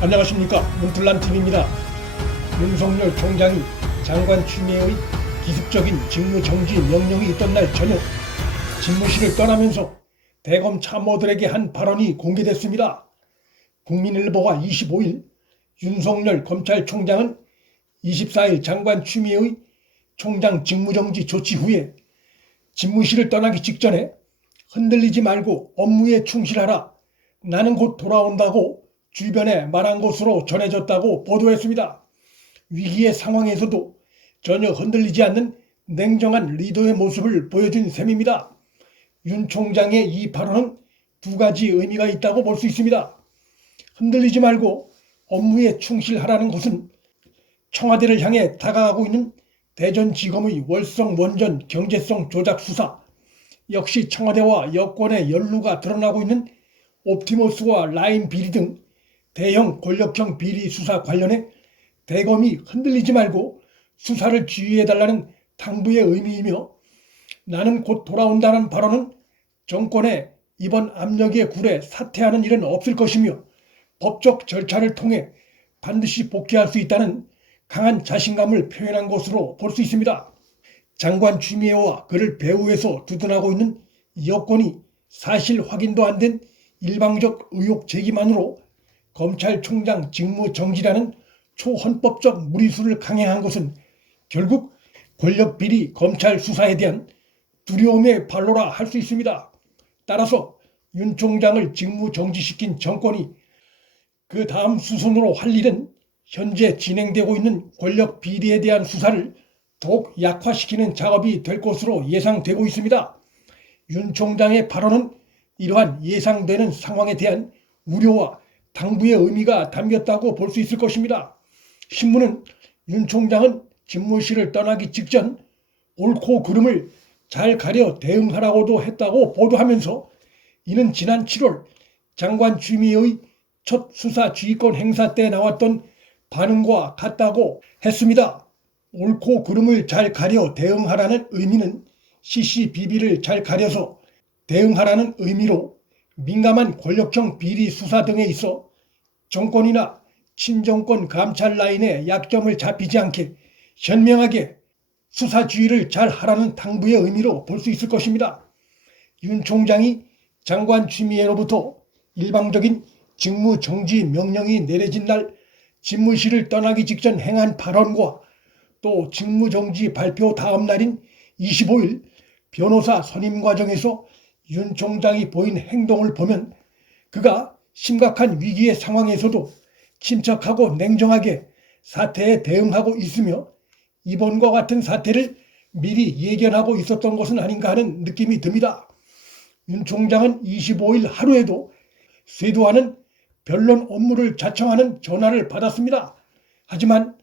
안녕하십니까. 문틀란TV입니다. 윤석열 총장이 장관 추미애의 기습적인 직무 정지 명령이 있던 날 저녁 집무실을 떠나면서 대검 참모들에게 한 발언이 공개됐습니다. 국민일보가 25일 윤석열 검찰총장은 24일 장관 추미애의 총장 직무정지 조치 후에 집무실을 떠나기 직전에 흔들리지 말고 업무에 충실하라. 나는 곧 돌아온다고 주변에 말한 것으로 전해졌다고 보도했습니다. 위기의 상황에서도 전혀 흔들리지 않는 냉정한 리더의 모습을 보여준 셈입니다. 윤 총장의 이 발언은 두 가지 의미가 있다고 볼 수 있습니다. 흔들리지 말고 업무에 충실하라는 것은 청와대를 향해 다가가고 있는 대전지검의 월성 원전 경제성 조작 수사, 역시 청와대와 여권의 연루가 드러나고 있는 옵티머스와 라인 비리 등 대형 권력형 비리 수사 관련해 대검이 흔들리지 말고 수사를 지휘해달라는 당부의 의미이며, 나는 곧 돌아온다는 발언은 정권의 이번 압력에 굴해 사퇴하는 일은 없을 것이며 법적 절차를 통해 반드시 복귀할 수 있다는 강한 자신감을 표현한 것으로 볼 수 있습니다. 장관 추미애와 그를 배후에서 두둔하고 있는 여권이 사실 확인도 안 된 일방적 의혹 제기만으로 검찰총장 직무 정지라는 초헌법적 무리수를 강행한 것은 결국 권력비리 검찰 수사에 대한 두려움의 발로라 할 수 있습니다. 따라서 윤 총장을 직무 정지시킨 정권이 그 다음 수순으로 할 일은 현재 진행되고 있는 권력 비리에 대한 수사를 더욱 약화시키는 작업이 될 것으로 예상되고 있습니다. 윤 총장의 발언은 이러한 예상되는 상황에 대한 우려와 당부의 의미가 담겼다고 볼 수 있을 것입니다. 신문은 윤 총장은 집무실을 떠나기 직전 옳고 그름을 잘 가려 대응하라고도 했다고 보도하면서, 이는 지난 7월 장관 추미애의 첫 수사 지휘권 행사 때 나왔던 반응과 같다고 했습니다. 옳고 그름을 잘 가려 대응하라는 의미는 CCBB를 잘 가려서 대응하라는 의미로 민감한 권력형 비리 수사 등에 있어 정권이나 친정권 감찰 라인의 약점을 잡히지 않게 현명하게 수사 지휘를 잘 하라는 당부의 의미로 볼 수 있을 것입니다. 윤 총장이 장관 추미애로부터 일방적인 직무 정지 명령이 내려진 날 집무실을 떠나기 직전 행한 발언과 또 직무 정지 발표 다음 날인 25일 변호사 선임 과정에서 윤 총장이 보인 행동을 보면 그가 심각한 위기의 상황에서도 침착하고 냉정하게 사태에 대응하고 있으며 이번과 같은 사태를 미리 예견하고 있었던 것은 아닌가 하는 느낌이 듭니다. 윤 총장은 25일 하루에도 쇄도하는 변론 업무를 자청하는 전화를 받았습니다. 하지만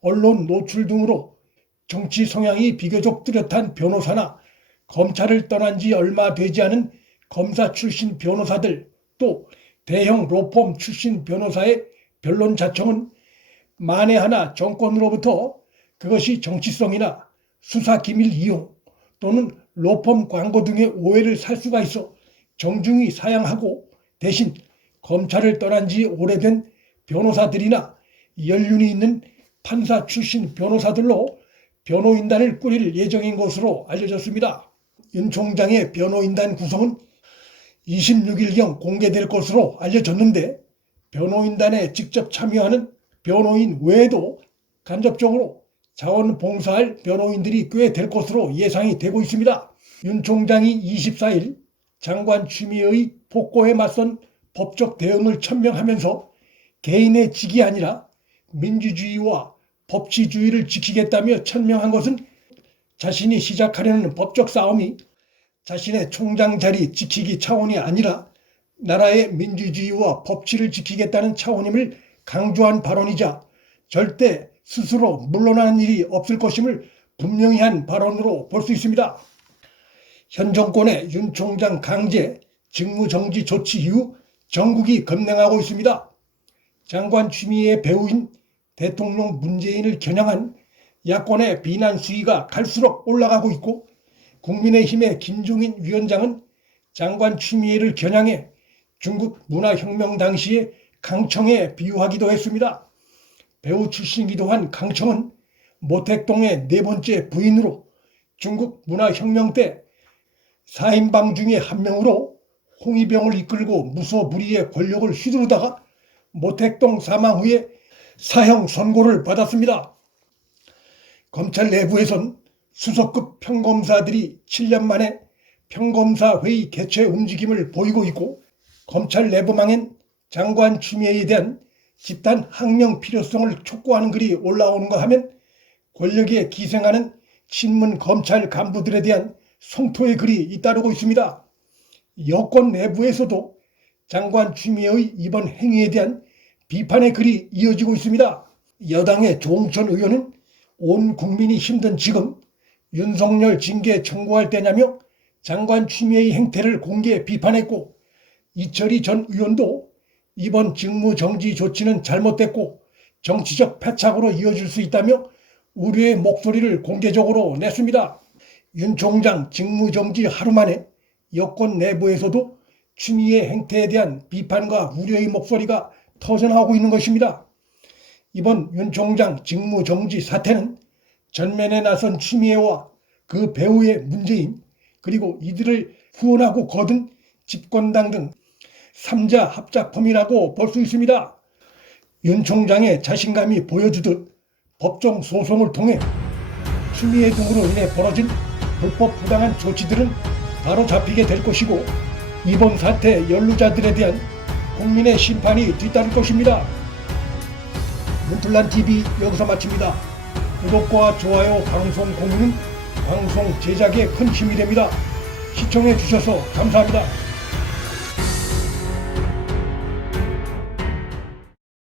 언론 노출 등으로 정치 성향이 비교적 뚜렷한 변호사나 검찰을 떠난 지 얼마 되지 않은 검사 출신 변호사들, 또 대형 로펌 출신 변호사의 변론 자청은 만에 하나 정권으로부터 그것이 정치성이나 수사기밀 이용 또는 로펌 광고 등의 오해를 살 수가 있어 정중히 사양하고, 대신 검찰을 떠난 지 오래된 변호사들이나 연륜이 있는 판사 출신 변호사들로 변호인단을 꾸릴 예정인 것으로 알려졌습니다. 윤 총장의 변호인단 구성은 26일경 공개될 것으로 알려졌는데, 변호인단에 직접 참여하는 변호인 외에도 간접적으로 자원봉사할 변호인들이 꽤 될 것으로 예상이 되고 있습니다. 윤 총장이 24일 장관 추미애의 폭거에 맞선 법적 대응을 천명하면서 개인의 직이 아니라 민주주의와 법치주의를 지키겠다며 천명한 것은 자신이 시작하려는 법적 싸움이 자신의 총장 자리 지키기 차원이 아니라 나라의 민주주의와 법치를 지키겠다는 차원임을 강조한 발언이자 절대 스스로 물러나는 일이 없을 것임을 분명히 한 발언으로 볼 수 있습니다. 현 정권의 윤 총장 강제 직무정지 조치 이후 전국이 급냉하고 있습니다. 장관 추미애의 배우인 대통령 문재인을 겨냥한 야권의 비난 수위가 갈수록 올라가고 있고, 국민의힘의 김종인 위원장은 장관 추미애를 겨냥해 중국 문화혁명 당시에 강청에 비유하기도 했습니다. 배우 출신이기도 한 강청은 모택동의 네 번째 부인으로 중국 문화혁명 때 4인방 중에 한 명으로 홍위병을 이끌고 무소불위의 권력을 휘두르다가 모택동 사망 후에 사형 선고를 받았습니다. 검찰 내부에선 수석급 평검사들이 7년 만에 평검사 회의 개최 움직임을 보이고 있고, 검찰 내부망엔 장관 추미애에 대한 집단 항명 필요성을 촉구하는 글이 올라오는가 하면 권력에 기생하는 친문 검찰 간부들에 대한 성토의 글이 잇따르고 있습니다. 여권 내부에서도 장관 추미애의 이번 행위에 대한 비판의 글이 이어지고 있습니다. 여당의 조홍천 의원은 온 국민이 힘든 지금 윤석열 징계 청구할 때냐며 장관 추미애의 행태를 공개 비판했고, 이철희 전 의원도 이번 직무정지 조치는 잘못됐고 정치적 패착으로 이어질 수 있다며 우려의 목소리를 공개적으로 냈습니다. 윤 총장 직무정지 하루 만에 여권 내부에서도 추미애 행태에 대한 비판과 우려의 목소리가 터져나오고 있는 것입니다. 이번 윤 총장 직무정지 사태는 전면에 나선 추미애와 그 배우의 문재인, 그리고 이들을 후원하고 거둔 집권당 등 3자 합작품이라고 볼 수 있습니다. 윤 총장의 자신감이 보여주듯 법정 소송을 통해 추미애 등으로 인해 벌어진 불법 부당한 조치들은 바로 잡히게 될 것이고, 이번 사태 연루자들에 대한 국민의 심판이 뒤따를 것입니다. 문틀란TV 여기서 마칩니다. 구독과 좋아요, 방송 공유는 방송 제작에 큰 힘이 됩니다. 시청해 주셔서 감사합니다.